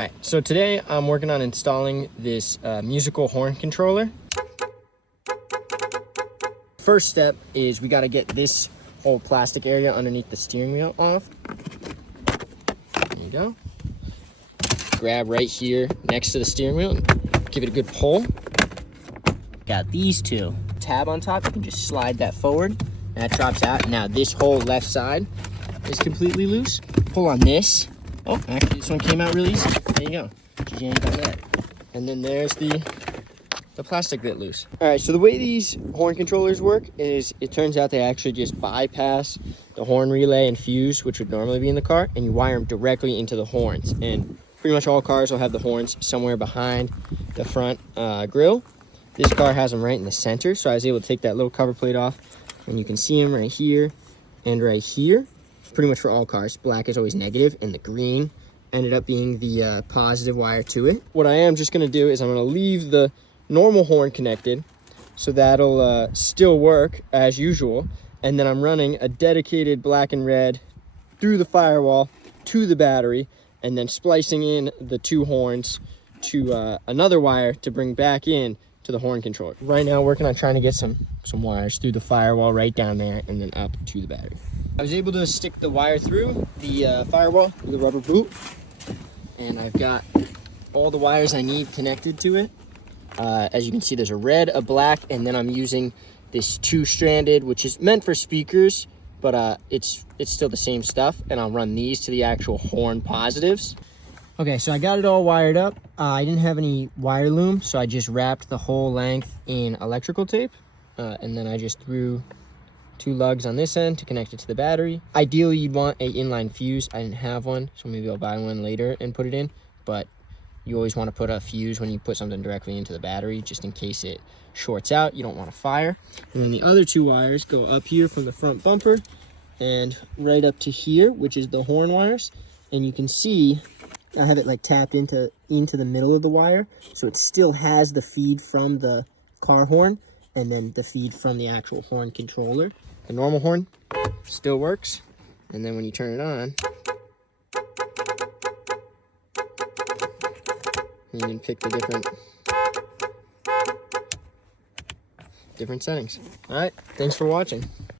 Alright, so today I'm working on installing this musical horn controller. First step is we got to get this whole plastic area underneath the steering wheel off. There you go. Grab right here next to the steering wheel and give it a good pull. Got these two. Tab on top, you can just slide that forward and that drops out. Now this whole left side is completely loose. Pull on this. Oh, actually this one came out really easy. There you go. Just yank on that. And then there's the plastic bit loose. All right, so the way these horn controllers work is it turns out they actually just bypass the horn relay and fuse, which would normally be in the car, and you wire them directly into the horns. And pretty much all cars will have the horns somewhere behind the front grille. This car has them right in the center, so I was able to take that little cover plate off, and you can see them right here and right here. Pretty much for all cars, black is always negative, and the green ended up being the positive wire to it. What I am just gonna do is I'm gonna leave the normal horn connected, so that'll still work as usual, and then I'm running a dedicated black and red through the firewall to the battery, and then splicing in the two horns to another wire to bring back in to the horn controller. Right now working on trying to get some wires through the firewall right down there and then up to the battery. I was able to stick the wire through the firewall with a rubber boot, and I've got all the wires I need connected to it. As you can see, there's a red, a black, and then I'm using this two-stranded, which is meant for speakers, but it's still the same stuff, and I'll run these to the actual horn positives. Okay, so I got it all wired up. I didn't have any wire loom, so I just wrapped the whole length in electrical tape, and then I just threw two lugs on this end to connect it to the battery. Ideally, you'd want an inline fuse. I didn't have one, so maybe I'll buy one later and put it in, but you always want to put a fuse when you put something directly into the battery, just in case it shorts out. You don't want to fire. And then the other two wires go up here from the front bumper and right up to here, which is the horn wires. And you can see I have it like tapped into the middle of the wire, so it still has the feed from the car horn and then the feed from the actual horn controller. The normal horn still works, and then when you turn it on, you can pick the different settings. All right, thanks for watching.